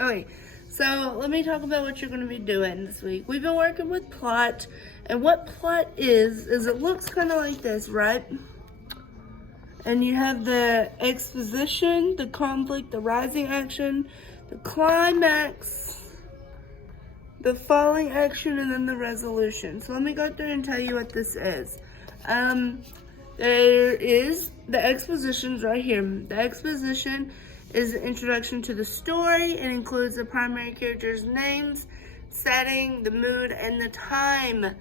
Okay, so let me talk about what you're going to be doing this week. We've been working with plot, and what plot is it looks kind of like this, right? And you have the exposition, the conflict, the rising action, the climax, the falling action, and then the resolution. So let me go through and tell you what this is. There is the expositions right here. The exposition is the introduction to the story. It includes the primary characters' names, setting, the mood, and the time.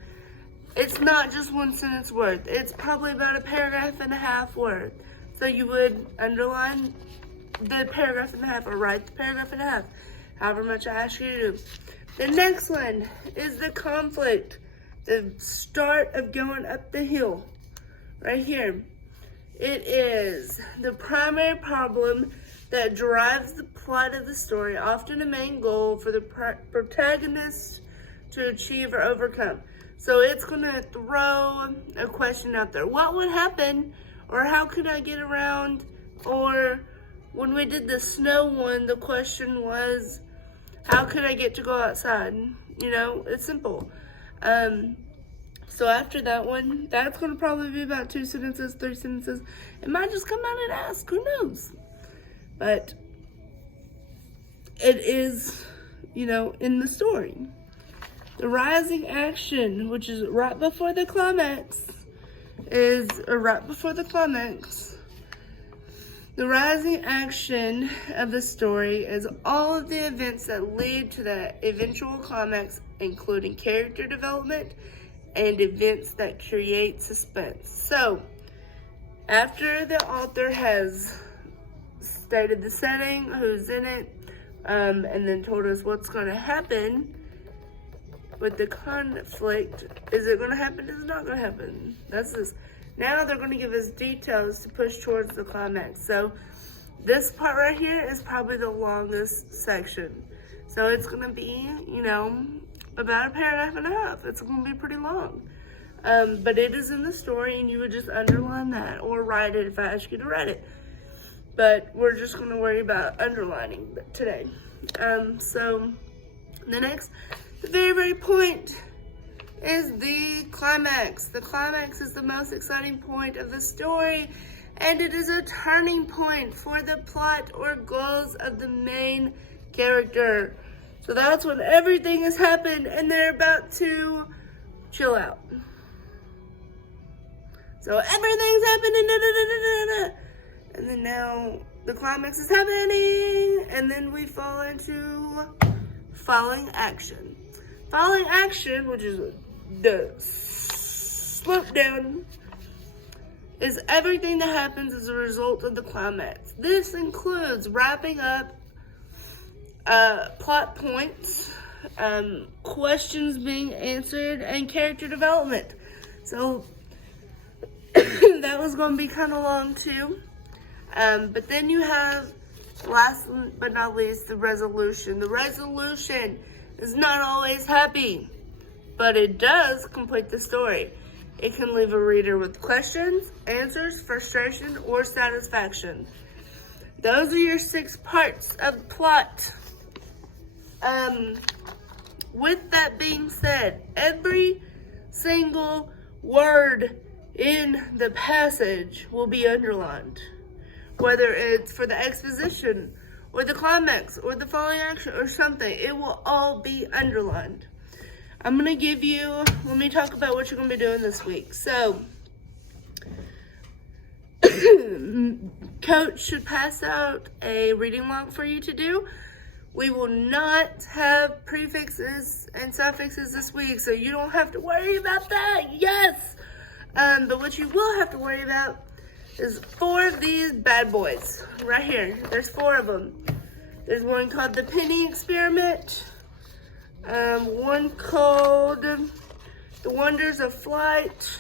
It's not just one sentence worth. It's probably about a paragraph and a half worth. So you would underline the paragraph and a half or write the paragraph and a half, however much I ask you to do. The next one is the conflict, the start of going up the hill. Right here. It is the primary problem that drives the plot of the story, often a main goal for the protagonist to achieve or overcome. So it's going to throw a question out there. What would happen, or how could I get around? Or when we did the snow one, the question was, how could I get to go outside? You know, it's simple. So after that one, that's going to probably be about 2 sentences, 3 sentences. It might just come out and ask, who knows? But it is, you know, in the story. The rising action, which is right before the climax, The rising action of the story is all of the events that lead to the eventual climax, including character development and events that create suspense. So, after the author has stated the setting, who's in it, and then told us what's going to happen with the conflict, is it going to happen? Is it not going to happen? That's this. Now they're going to give us details to push towards the climax. So, this part right here is probably the longest section. So, it's going to be, you know, about a paragraph and a half. It's going to be pretty long. But it is in the story, and you would just underline that or write it if I ask you to write it. But we're just going to worry about underlining today. So the very point is the climax. The climax is the most exciting point of the story, and it is a turning point for the plot or goals of the main character. So that's when everything has happened and they're about to chill out. So everything's happening, and then now the climax is happening, and then we fall into falling action. Falling action, which is the slope down, is everything that happens as a result of the climax. This includes wrapping up plot points, questions being answered, and character development. So that was going to be kind of long too. But then you have, last but not least, the resolution. The resolution is not always happy, but it does complete the story. It can leave a reader with questions, answers, frustration, or satisfaction. Those are your 6 parts of plot. With that being said, every single word in the passage will be underlined. Whether it's for the exposition, or the climax, or the falling action, or something, it will all be underlined. I'm going to give you, let me talk about what you're going to be doing this week. So, Coach should pass out a reading log for you to do. We will not have prefixes and suffixes this week, so you don't have to worry about that. Yes! But what you will have to worry about is 4 of these bad boys right here. There's 4 of them. There's one called the Penny Experiment, one called The Wonders of Flight,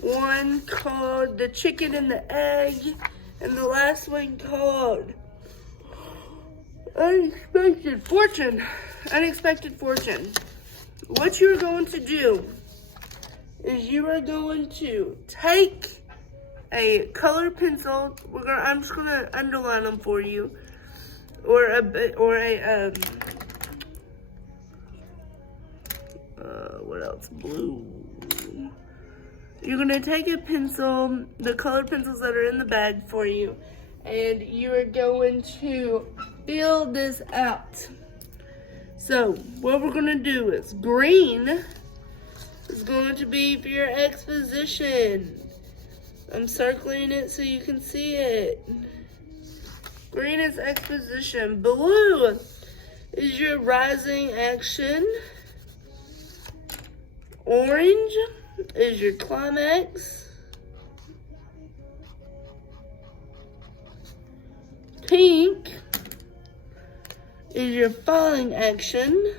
one called The Chicken and the Egg, and the last one called Unexpected Fortune. What you're going to do is you are going to take a colored pencil. I'm just going to underline them for you. what else? Blue. You're gonna take a pencil, the colored pencils that are in the bag for you, and you are going to fill this out. So what we're gonna do is green is going to be for your exposition. I'm circling it so you can see it. Green is exposition. Blue is your rising action. Orange is your climax. Pink is your falling action.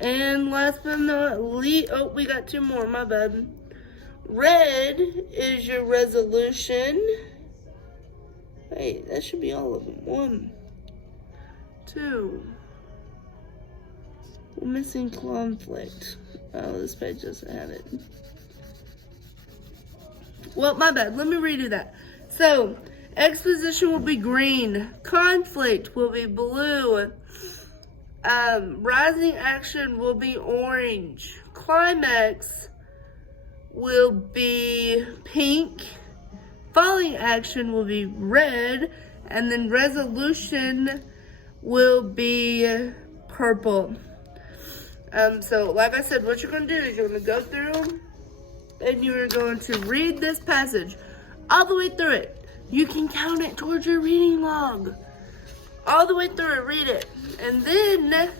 And last but not least, oh, we got two more, my bad. Red is your resolution. Wait, that should be all of them. 1, 2. We're missing conflict. Oh, this page doesn't have it. Well, my bad. Let me redo that. So, exposition will be green. Conflict will be blue. Rising action will be orange. Climax will be pink. Falling action will be red. And then resolution will be purple. So like I said, what you're going to do is you're going to go through and you're going to read this passage all the way through it. You can count it towards your reading log. All the way through it, read it. And then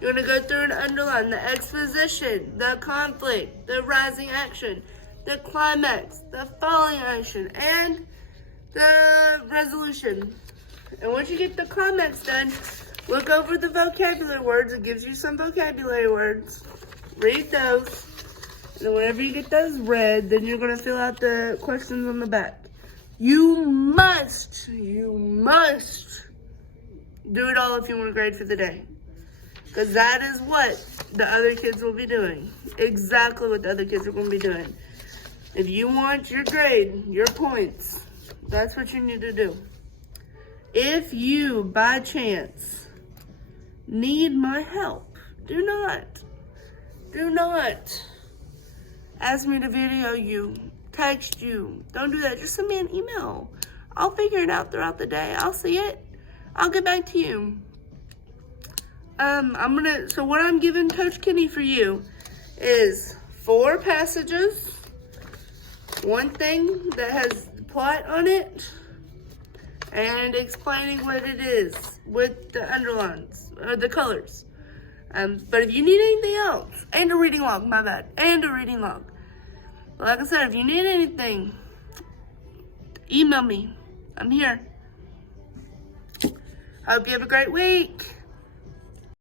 you're going to go through and underline the exposition, the conflict, the rising action, the climax, the falling action, and the resolution. And once you get the climax done, look over the vocabulary words. It gives you some vocabulary words. Read those. And then whenever you get those read, then you're going to fill out the questions on the back. You must do it all if you want a grade for the day. Because that is what the other kids will be doing. Exactly what the other kids are going to be doing. If you want your grade, your points, that's what you need to do. If you, by chance, need my help, do not ask me to video you, text you. Don't do that. Just send me an email. I'll figure it out throughout the day. I'll see it. I'll get back to you. So what I'm giving Coach Kenny for you is 4 passages, 1 thing that has plot on it, and explaining what it is with the underlines, or the colors. But if you need anything else, and a reading log, my bad, and a reading log. But like I said, if you need anything, email me. I'm here. Hope you have a great week.